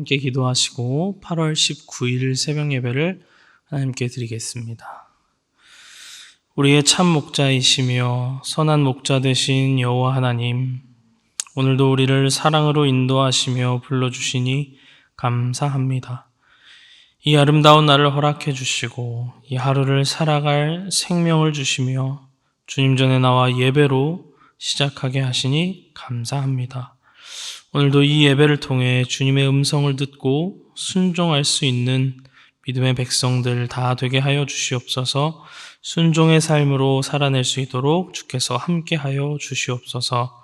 함께 기도하시고 8월 19일 새벽 예배를 하나님께 드리겠습니다. 우리의 참 목자이시며 선한 목자 되신 여호와 하나님, 오늘도 우리를 사랑으로 인도하시며 불러주시니 감사합니다. 이 아름다운 날을 허락해 주시고 이 하루를 살아갈 생명을 주시며 주님 전에 나와 예배로 시작하게 하시니 감사합니다. 오늘도 이 예배를 통해 주님의 음성을 듣고 순종할 수 있는 믿음의 백성들 다 되게 하여 주시옵소서. 순종의 삶으로 살아낼 수 있도록 주께서 함께하여 주시옵소서.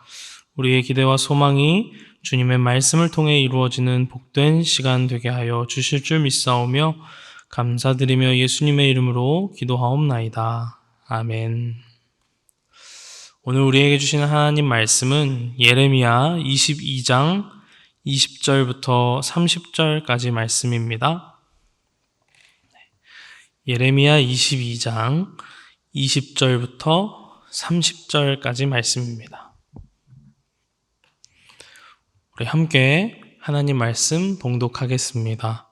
우리의 기대와 소망이 주님의 말씀을 통해 이루어지는 복된 시간 되게 하여 주실 줄 믿사오며 감사드리며 예수님의 이름으로 기도하옵나이다. 아멘. 오늘 우리에게 주시는 하나님 말씀은 예레미야 22장 20절부터 30절까지 말씀입니다. 예레미야 22장 20절부터 30절까지 말씀입니다. 우리 함께 하나님 말씀 봉독하겠습니다.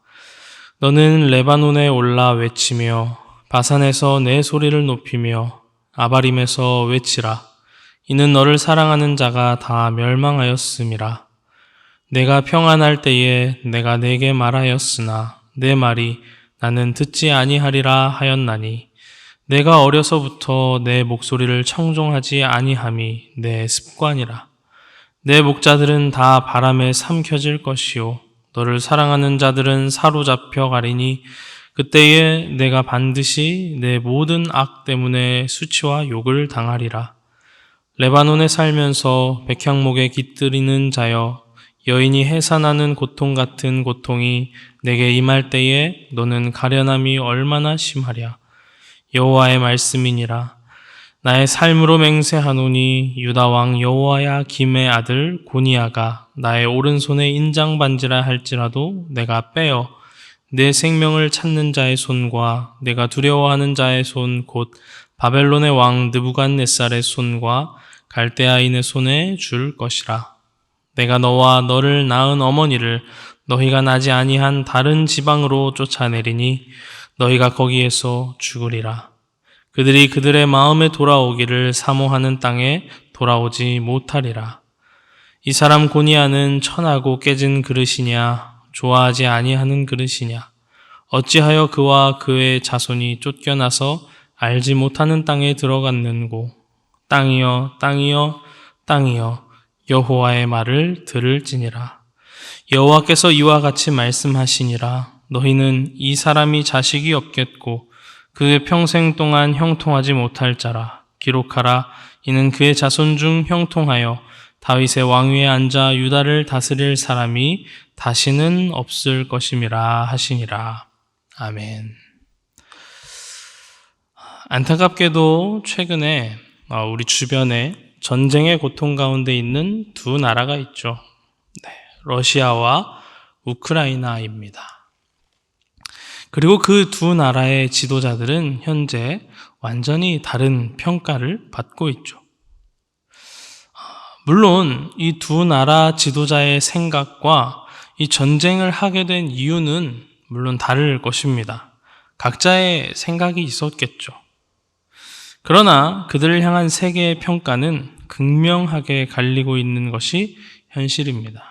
너는 레바논에 올라 외치며 바산에서 내 소리를 높이며 아바림에서 외치라. 이는 너를 사랑하는 자가 다 멸망하였음이라. 내가 평안할 때에 내가 내게 말하였으나 내 말이 나는 듣지 아니하리라 하였나니 내가 어려서부터 내 목소리를 청종하지 아니함이 내 습관이라. 내 목자들은 다 바람에 삼켜질 것이요 너를 사랑하는 자들은 사로잡혀 가리니 그때에 내가 반드시 내 모든 악 때문에 수치와 욕을 당하리라. 레바논에 살면서 백향목에 깃들이는 자여, 여인이 해산하는 고통 같은 고통이 내게 임할 때에 너는 가련함이 얼마나 심하랴. 여호와의 말씀이니라. 나의 삶으로 맹세하노니 유다 왕 여호와야 김의 아들 고니야가 나의 오른손에 인장반지라 할지라도 내가 빼어 내 생명을 찾는 자의 손과 내가 두려워하는 자의 손 곧 바벨론의 왕 느부갓네살의 손과 갈대아인의 손에 줄 것이라. 내가 너와 너를 낳은 어머니를 너희가 나지 아니한 다른 지방으로 쫓아내리니 너희가 거기에서 죽으리라. 그들이 그들의 마음에 돌아오기를 사모하는 땅에 돌아오지 못하리라. 이 사람 고니야는 천하고 깨진 그릇이냐 좋아하지 아니하는 그릇이냐 어찌하여 그와 그의 자손이 쫓겨나서 알지 못하는 땅에 들어갔는고. 땅이여 땅이여 땅이여 여호와의 말을 들을지니라. 여호와께서 이와 같이 말씀하시니라. 너희는 이 사람이 자식이 없겠고 그의 평생 동안 형통하지 못할 자라. 기록하라. 이는 그의 자손 중 형통하여 다윗의 왕위에 앉아 유다를 다스릴 사람이 다시는 없을 것임이라 하시니라. 아멘. 안타깝게도 최근에 우리 주변에 전쟁의 고통 가운데 있는 두 나라가 있죠. 러시아와 우크라이나입니다. 그리고 그 두 나라의 지도자들은 현재 완전히 다른 평가를 받고 있죠. 물론 이 두 나라 지도자의 생각과 이 전쟁을 하게 된 이유는 물론 다를 것입니다. 각자의 생각이 있었겠죠. 그러나 그들을 향한 세계의 평가는 극명하게 갈리고 있는 것이 현실입니다.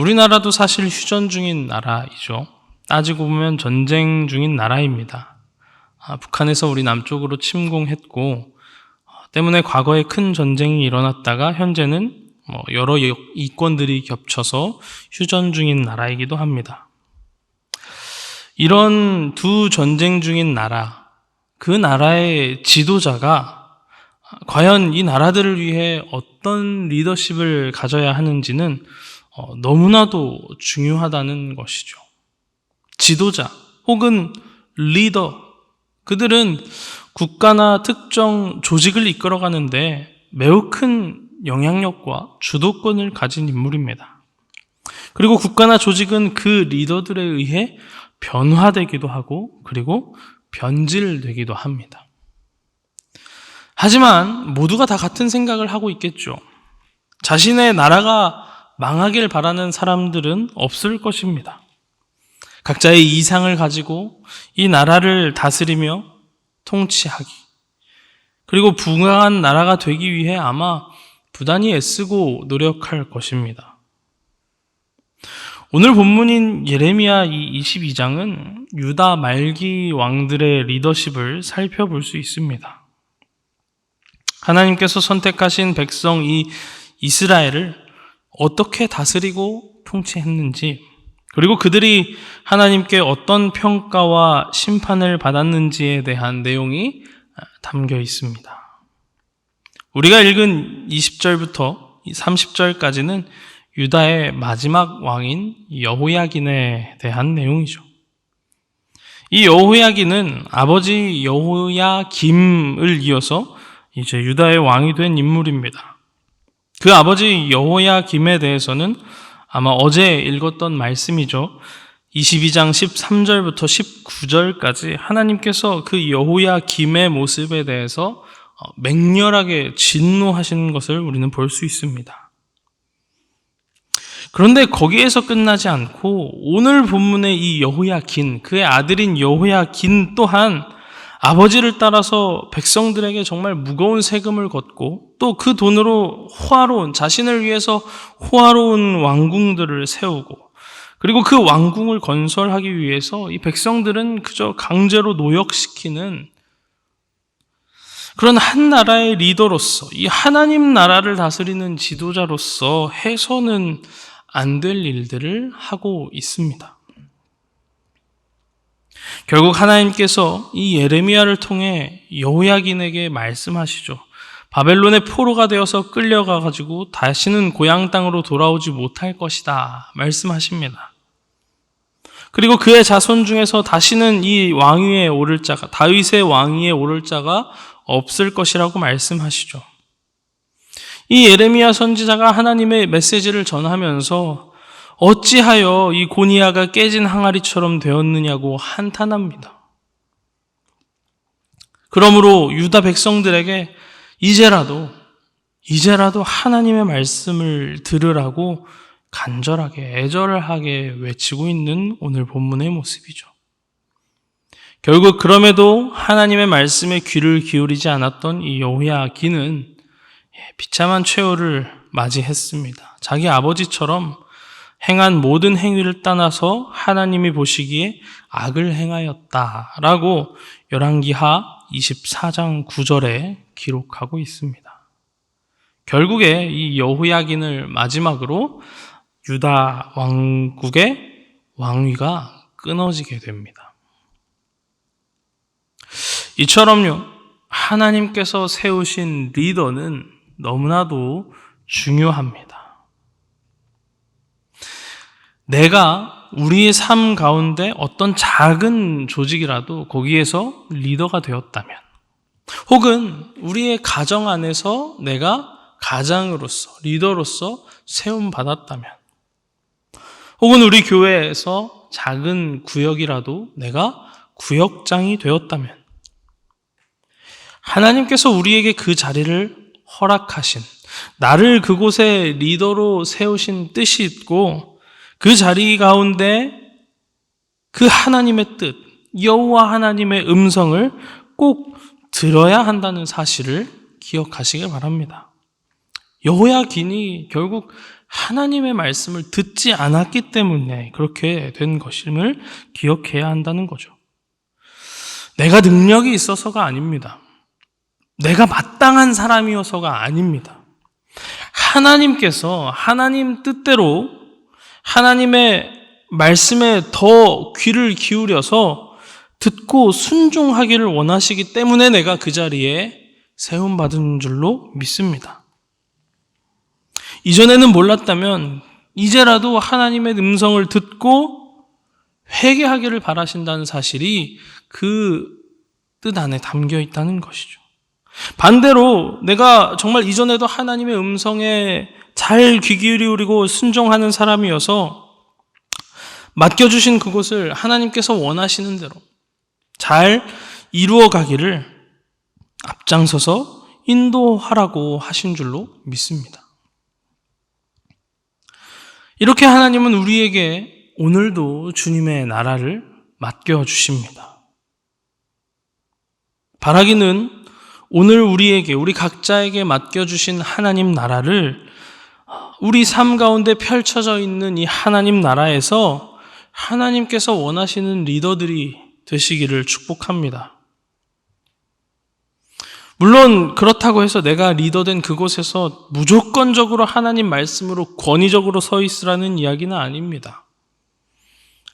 우리나라도 사실 휴전 중인 나라이죠. 따지고 보면 전쟁 중인 나라입니다. 북한에서 우리 남쪽으로 침공했고 때문에 과거에 큰 전쟁이 일어났다가 현재는 여러 이권들이 겹쳐서 휴전 중인 나라이기도 합니다. 이런 두 전쟁 중인 나라, 그 나라의 지도자가 과연 이 나라들을 위해 어떤 리더십을 가져야 하는지는 너무나도 중요하다는 것이죠. 지도자 혹은 리더, 그들은 국가나 특정 조직을 이끌어가는데 매우 큰 영향력과 주도권을 가진 인물입니다. 그리고 국가나 조직은 그 리더들에 의해 변화되기도 하고 그리고 변질되기도 합니다. 하지만 모두가 다 같은 생각을 하고 있겠죠. 자신의 나라가 망하길 바라는 사람들은 없을 것입니다. 각자의 이상을 가지고 이 나라를 다스리며 통치하기, 그리고 부강한 나라가 되기 위해 아마 부단히 애쓰고 노력할 것입니다. 오늘 본문인 예레미야 22장은 유다 말기 왕들의 리더십을 살펴볼 수 있습니다. 하나님께서 선택하신 백성 이 이스라엘을 어떻게 다스리고 통치했는지, 그리고 그들이 하나님께 어떤 평가와 심판을 받았는지에 대한 내용이 담겨 있습니다. 우리가 읽은 20절부터 30절까지는 유다의 마지막 왕인 여호야긴에 대한 내용이죠. 이 여호야긴은 아버지 여호야김을 이어서 이제 유다의 왕이 된 인물입니다. 그 아버지 여호야김에 대해서는 아마 어제 읽었던 말씀이죠. 22장 13절부터 19절까지 하나님께서 그 여호야김의 모습에 대해서 맹렬하게 진노하시는 것을 우리는 볼 수 있습니다. 그런데 거기에서 끝나지 않고 오늘 본문의 이 여호야긴, 그의 아들인 여호야긴 또한 아버지를 따라서 백성들에게 정말 무거운 세금을 걷고 또 그 돈으로 자신을 위해서 호화로운 왕궁들을 세우고, 그리고 그 왕궁을 건설하기 위해서 이 백성들은 그저 강제로 노역시키는 그런 한 나라의 리더로서, 이 하나님 나라를 다스리는 지도자로서 해서는 안 될 일들을 하고 있습니다. 결국 하나님께서 이 예레미야를 통해 여호야긴에게 말씀하시죠. 바벨론의 포로가 되어서 끌려가가지고 다시는 고향 땅으로 돌아오지 못할 것이다 말씀하십니다. 그리고 그의 자손 중에서 다시는 이 왕위에 오를 자가, 다윗의 왕위에 오를 자가 없을 것이라고 말씀하시죠. 이 예레미야 선지자가 하나님의 메시지를 전하면서 어찌하여 이 고니야가 깨진 항아리처럼 되었느냐고 한탄합니다. 그러므로 유다 백성들에게 이제라도 하나님의 말씀을 들으라고 간절하게 애절하게 외치고 있는 오늘 본문의 모습이죠. 결국 그럼에도 하나님의 말씀에 귀를 기울이지 않았던 이 여호야긴은 비참한 최후를 맞이했습니다. 자기 아버지처럼 행한 모든 행위를 떠나서 하나님이 보시기에 악을 행하였다라고 열왕기하 24장 9절에 기록하고 있습니다. 결국에 이 여호야긴을 마지막으로 유다 왕국의 왕위가 끊어지게 됩니다. 이처럼요, 하나님께서 세우신 리더는 너무나도 중요합니다. 내가 우리의 삶 가운데 어떤 작은 조직이라도 거기에서 리더가 되었다면, 혹은 우리의 가정 안에서 내가 가장으로서, 리더로서 세움받았다면, 혹은 우리 교회에서 작은 구역이라도 내가 구역장이 되었다면, 하나님께서 우리에게 그 자리를 허락하신, 나를 그곳에 리더로 세우신 뜻이 있고, 그 자리 가운데 그 하나님의 뜻, 여호와 하나님의 음성을 꼭 들어야 한다는 사실을 기억하시길 바랍니다. 여호야긴이 결국 하나님의 말씀을 듣지 않았기 때문에 그렇게 된 것임을 기억해야 한다는 거죠. 내가 능력이 있어서가 아닙니다. 내가 마땅한 사람이어서가 아닙니다. 하나님께서 하나님 뜻대로 하나님의 말씀에 더 귀를 기울여서 듣고 순종하기를 원하시기 때문에 내가 그 자리에 세움받은 줄로 믿습니다. 이전에는 몰랐다면 이제라도 하나님의 음성을 듣고 회개하기를 바라신다는 사실이 그 뜻 안에 담겨 있다는 것이죠. 반대로 내가 정말 이전에도 하나님의 음성에 잘 귀 기울이고 순종하는 사람이어서 맡겨주신 그곳을 하나님께서 원하시는 대로 잘 이루어 가기를 앞장서서 인도하라고 하신 줄로 믿습니다. 이렇게 하나님은 우리에게 오늘도 주님의 나라를 맡겨주십니다. 바라기는 오늘 우리 각자에게 맡겨주신 하나님 나라를 우리 삶 가운데 펼쳐져 있는 이 하나님 나라에서 하나님께서 원하시는 리더들이 되시기를 축복합니다. 물론 그렇다고 해서 내가 리더된 그곳에서 무조건적으로 하나님 말씀으로 권위적으로 서 있으라는 이야기는 아닙니다.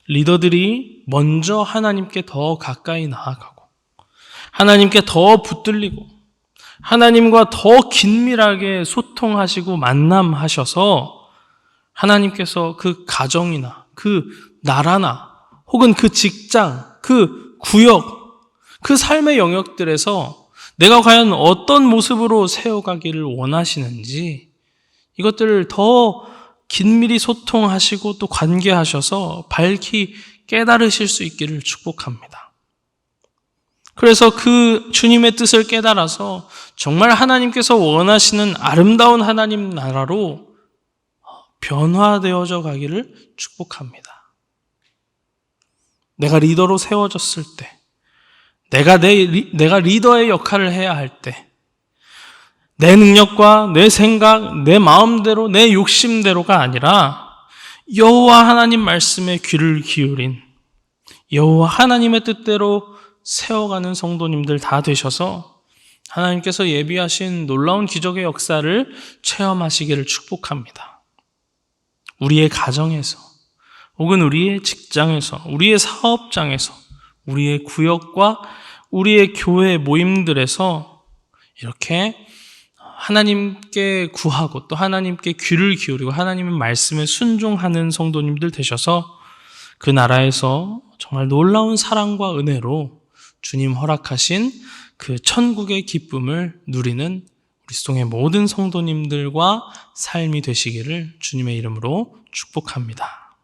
리더들이 먼저 하나님께 더 가까이 나아가고 하나님께 더 붙들리고 하나님과 더 긴밀하게 소통하시고 만남하셔서 하나님께서 그 가정이나 그 나라나 혹은 그 직장, 그 구역, 그 삶의 영역들에서 내가 과연 어떤 모습으로 세워가기를 원하시는지 이것들을 더 긴밀히 소통하시고 또 관계하셔서 밝히 깨달으실 수 있기를 축복합니다. 그래서 그 주님의 뜻을 깨달아서 정말 하나님께서 원하시는 아름다운 하나님 나라로 변화되어져 가기를 축복합니다. 내가 리더로 세워졌을 때, 내가 리더의 역할을 해야 할 때, 내 능력과 내 생각, 내 마음대로, 내 욕심대로가 아니라 여호와 하나님 말씀에 귀를 기울인 여호와 하나님의 뜻대로 세워가는 성도님들 다 되셔서 하나님께서 예비하신 놀라운 기적의 역사를 체험하시기를 축복합니다. 우리의 가정에서 혹은 우리의 직장에서, 우리의 사업장에서, 우리의 구역과 우리의 교회 모임들에서 이렇게 하나님께 구하고 또 하나님께 귀를 기울이고 하나님의 말씀에 순종하는 성도님들 되셔서 그 나라에서 정말 놀라운 사랑과 은혜로 주님 허락하신 그 천국의 기쁨을 누리는 우리 수동의 모든 성도님들과 삶이 되시기를 주님의 이름으로 축복합니다.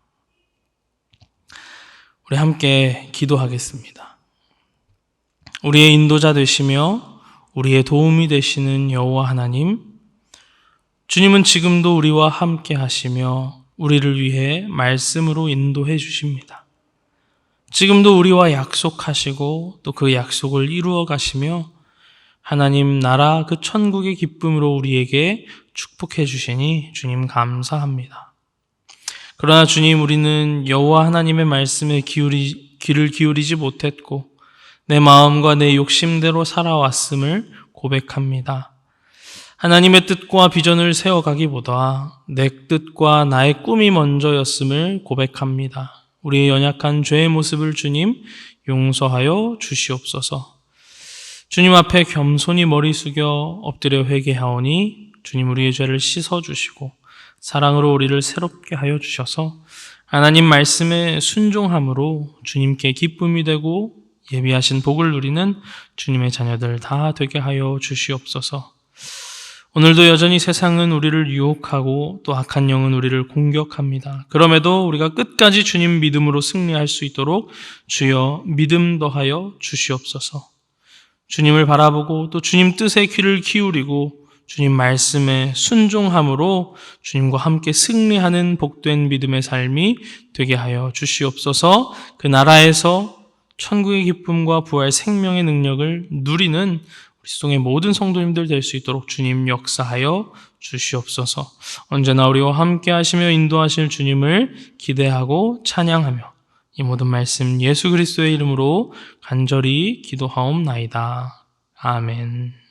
우리 함께 기도하겠습니다. 우리의 인도자 되시며 우리의 도움이 되시는 여호와 하나님, 주님은 지금도 우리와 함께 하시며 우리를 위해 말씀으로 인도해 주십니다. 지금도 우리와 약속하시고 또 그 약속을 이루어 가시며 하나님 나라 그 천국의 기쁨으로 우리에게 축복해 주시니 주님 감사합니다. 그러나 주님, 우리는 여호와 하나님의 말씀에 귀를 기울이지 못했고 내 마음과 내 욕심대로 살아왔음을 고백합니다. 하나님의 뜻과 비전을 세워가기보다 내 뜻과 나의 꿈이 먼저였음을 고백합니다. 우리의 연약한 죄의 모습을 주님 용서하여 주시옵소서. 주님 앞에 겸손히 머리 숙여 엎드려 회개하오니 주님 우리의 죄를 씻어주시고 사랑으로 우리를 새롭게 하여 주셔서 하나님 말씀에 순종함으로 주님께 기쁨이 되고 예비하신 복을 누리는 주님의 자녀들 다 되게 하여 주시옵소서. 오늘도 여전히 세상은 우리를 유혹하고 또 악한 영은 우리를 공격합니다. 그럼에도 우리가 끝까지 주님 믿음으로 승리할 수 있도록 주여 믿음 더하여 주시옵소서. 주님을 바라보고 또 주님 뜻에 귀를 기울이고 주님 말씀에 순종함으로 주님과 함께 승리하는 복된 믿음의 삶이 되게 하여 주시옵소서. 그 나라에서 천국의 기쁨과 부활 생명의 능력을 누리는 우리 수동의 모든 성도님들 될 수 있도록 주님 역사하여 주시옵소서. 언제나 우리와 함께 하시며 인도하실 주님을 기대하고 찬양하며 이 모든 말씀 예수 그리스도의 이름으로 간절히 기도하옵나이다. 아멘.